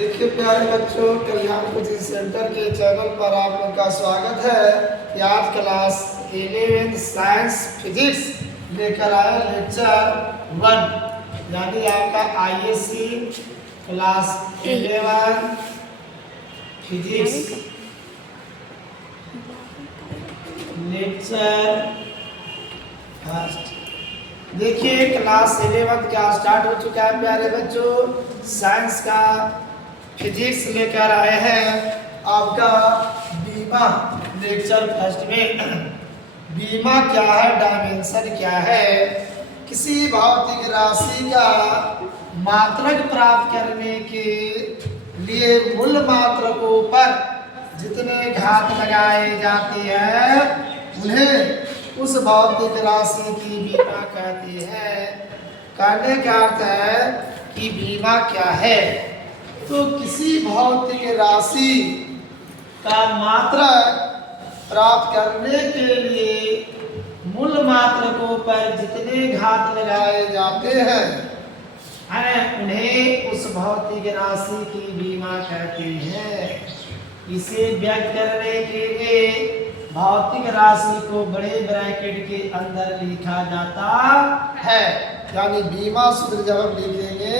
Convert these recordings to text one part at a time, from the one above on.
देखिए प्यारे बच्चों, कल्याण कोचिंग सेंटर के चैनल पर आप लोग का स्वागत है। कि आज क्लास 11 साइंस फिजिक्स लेकर आए लेक्चर 1, यानी आपका ISC class 11 physics lecture first. देखिए क्लास 11 क्या स्टार्ट हो चुका है प्यारे बच्चों। साइंस का फिजिक्स लेकर आए हैं आपका बीमा लेक्चर फर्स्ट में। बीमा क्या है, डायमेंशन क्या है, किसी भौतिक राशि का मात्रक प्राप्त करने के लिए मूल मात्रकों पर जितने घात लगाए जाते हैं उन्हें उस भौतिक राशि की बीमा कहते हैं। कहने का अर्थ है कि बीमा क्या है, तो किसी भौतिक राशि का मात्रक प्राप्त करने के लिए मूल मात्रकों पर जितने घात लगाए जाते हैं उन्हें उस भौतिक राशि की बीमा कहते हैं। इसे व्यक्त करने के लिए भौतिक राशि को बड़े ब्रैकेट के अंदर लिखा जाता है। यानी बीमा सूत्र जब हम लिखेंगे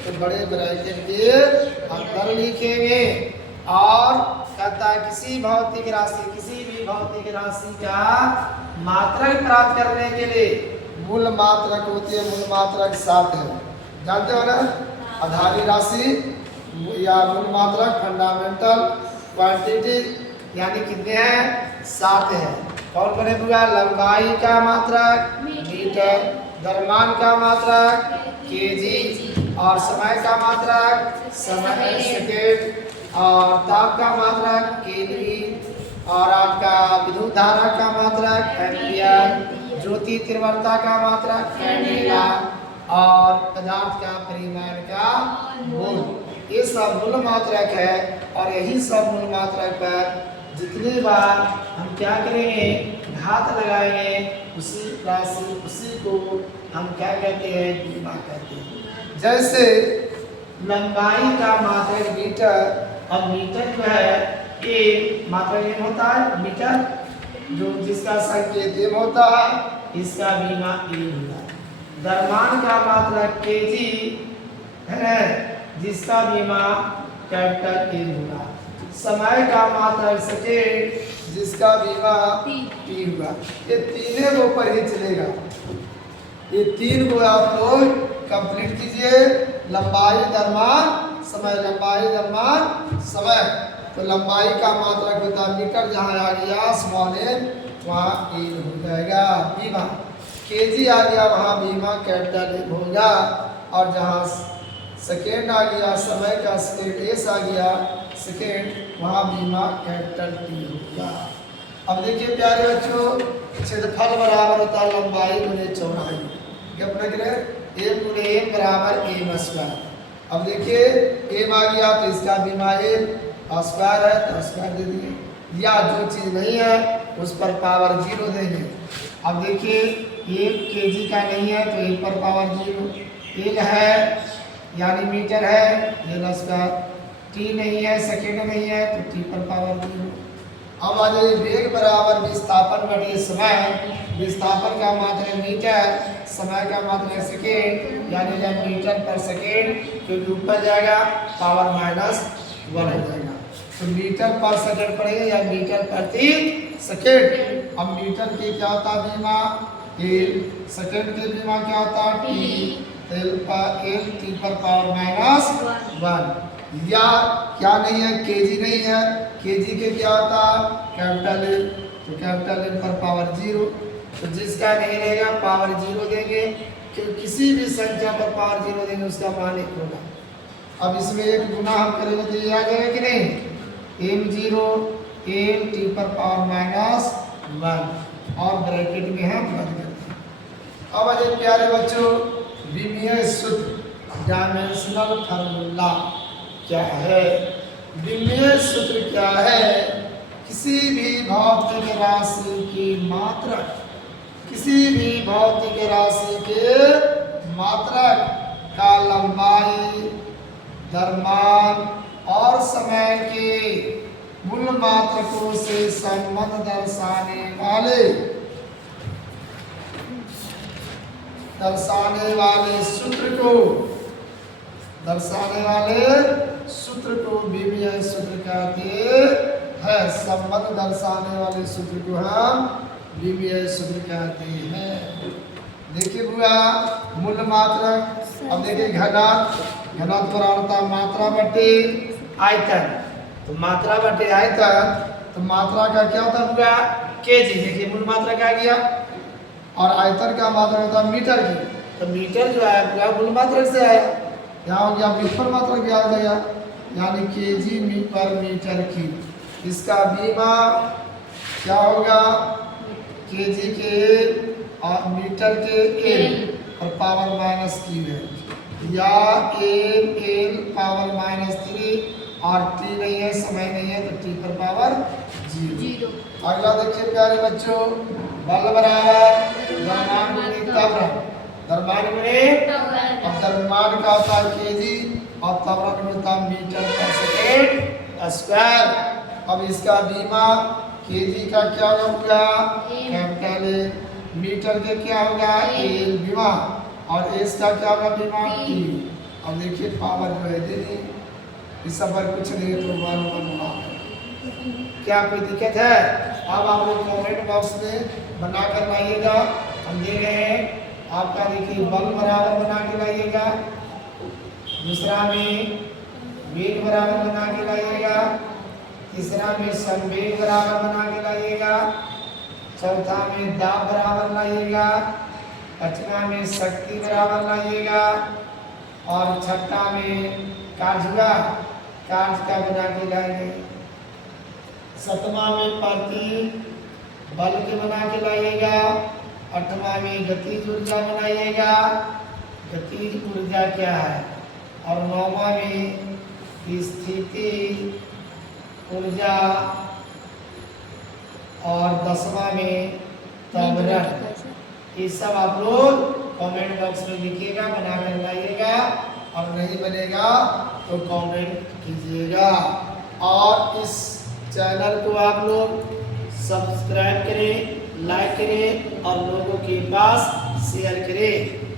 तो बड़े ब्रैकेट के अंदर लिखेंगे। और कहता है किसी भी भौतिक राशि का मात्रक प्राप्त करने के लिए मूल मात्रक होती है। मूल मात्रक 7 है, जानते हो ना। आधारी राशि या मूल मात्रक फंडामेंटल क्वांटिटी यानी कितने हैं, 7 है। कौन कौन है? लंबाई का मात्रक मीटर, द्रव्यमान का मात्रक केजी, और समय का मात्रक समय सेकेंड, और ताप का मात्रक केल्विन, और आपका विद्युत धारा का मात्रक एम्पियर, ज्योति तीव्रता का मात्रक कैंडेला, और पदार्थ का परिमाण का मोल। ये सब मूल मात्रक है। और यही सब मूल मात्रक पर जितनी बार हम क्या करेंगे, घात लगाएंगे, उसी को हम क्या कहते हैं, बीमा कहते हैं। जैसे लंबाई का मात्रक मीटर, अब मीटर जो है ये मात्रक एम होता है, मीटर जो जिसका संकेत एम होता है, इसका बीमा ए होता है। द्रव्यमान का मात्रक केजी है, जिसका बीमा कैपिटल ए होगा। समय का मात्रक सेकेंड, जिसका बीमा टी होगा। ये तीनों के ऊपर ही चलेगा। ये 3 को आप लोग कंप्लीट कीजिए। लंबाई द्रव्यमान समय, लंबाई द्रव्यमान समय। तो लंबाई का मात्रक होता है मीटर, जहाँ आ गया स्मॉल एन वहाँ ए हो जाएगा बीमा। केजी आ गया वहाँ बीमा कैपिटल एम होगा। और जहाँ सेकेंड आ गया, समय का सेकेंड एस आ गया सेकेंड, वहाँ बीमा कैपिटल टी होगा। अब देखिए प्यारे बच्चों, क्षेत्रफल बराबर होता है लंबाई गुने चौड़ाई। क्या प्रयोग करें, एम गुने एम बराबर एम स्क्वायर। अब देखिए एम आ गया तो इसका बीमा एम, स्क्वायर है तो स्क्वायर दे दिए, या जो चीज़ नहीं है उस पर पावर 0 देंगे। अब देखिए 1 केजी का नहीं है तो 1 पर पावर 0, 1 है यानी मीटर है, ये स्क्वायर, टी नहीं है सेकेंड नहीं है तो टी पर पावर 0। अब आ जाइए वेग बराबर विस्थापन बटे समय। विस्थापन का मात्रक मीटर, समय का मात्रक सेकेंड, यानी जब मीटर पर सेकेंड, क्योंकि ऊपर जाएगा पावर -1 हो जाएगा। तो मीटर पर सेकेंड पड़ेगा या मीटर प्रति सेकेंड। अब मीटर के क्या होता है बीमा एल, सेकेंड के बीमा क्या होता है टी, एल टी पर पावर -1। या क्या नहीं है, केजी नहीं है, केजी के क्या होता है कैपिटल एम, तो कैपिटल एम पर पावर 0। तो जिसका नहीं रहेगा पावर 0 देंगे, क्योंकि किसी भी संख्या पर पावर 0 देंगे उसका मान 1 होगा। अब इसमें एक गुना हम करेंगे तो ये आ जाएगा कि नहीं, m0 एम टी पर पावर -1, और ब्रैकेट में हम बंद करते हैं। अब अजय प्यारे बच्चों, विमीय सूत्र डायमेंशनल फार्मूला क्या है। विमीय सूत्र क्या है, किसी भी भौतिक राशि की मात्रक, किसी भी भौतिक राशि के मात्रक का लंबाई द्रव्यमान और समय के मूल मात्रकों से संबंध दर्शाने सूत्र को बीमीय सूत्र कहते हैं। संबंध दर्शाने वाले सूत्र को हम बीमीय सूत्र कहते हैं। देखिए बुआ, मूल मात्रक। अब देखिए घनत्व बराबर होता है मात्रा बटे आयतन। तो मात्रा बटे आयतन, तो मात्रा का क्या होता है बुआ? केजी। देखिए मूल मात्रा क्या गया, और आयतन का मात्रा होता है मीटर की। तो मीटर जो है बुआ मूल मात्रक से आया, यहाँ हो गया विस्फोट मात्रक भी आ गया, यानी केजी पर मीटर की। इसका बीमा क्या होगा? केजी के और मीटर के एल और पावर माइनस की है, या एल पावर माइनस 3 और टी नहीं है, समय नहीं है, तो टी पर पावर 0। अगला देखिए प्यारे बच्चों, बल बराबर द्रव्यमान गुणित त्वरण। द्रव्यमान गुणित, अब द्रव्यमान का होता है केजी और त्वरण मिलता है मीटर पर सेकेंड स्क्वायर। अब इसका बीमा केजी का क्या होगा? Capital A. मीटर के क्या होगा? एल बीमा, और एस का क्या होगा बीमा? टी। अब देखिए पावर जो है दे इस सब पर कुछ नहीं तो 1 बना। क्या कोई दिक्कत है? अब आप लोग कमेंट बॉक्स में बना कर लाइएगा, हम दे रहे हैं आपका। देखिए बल बराबर बना के लाइएगा, दूसरा में वेग बराबर बना के लाइएगा, तीसरा में संवेग बराबर बना के लाइएगा, चौथा में दाब बराबर लाइएगा, पांचवा में शक्ति बराबर लाइएगा, और छठा में कार्य का बना के लाएंगे। सतवां में प्रति बल के बना के लाइएगा, आठवां में गतिज ऊर्जा बनाइएगा, गतिज ऊर्जा क्या है, और नौवां में स्थिति ऊर्जा, और 10वां में त्वरण। ये सब आप लोग कमेंट बॉक्स में लिखिएगा, बना कर लाइएगा, और नहीं बनेगा तो कमेंट कीजिएगा। और इस चैनल को आप लोग सब्सक्राइब करें, लाइक करें और लोगों के पास शेयर करें।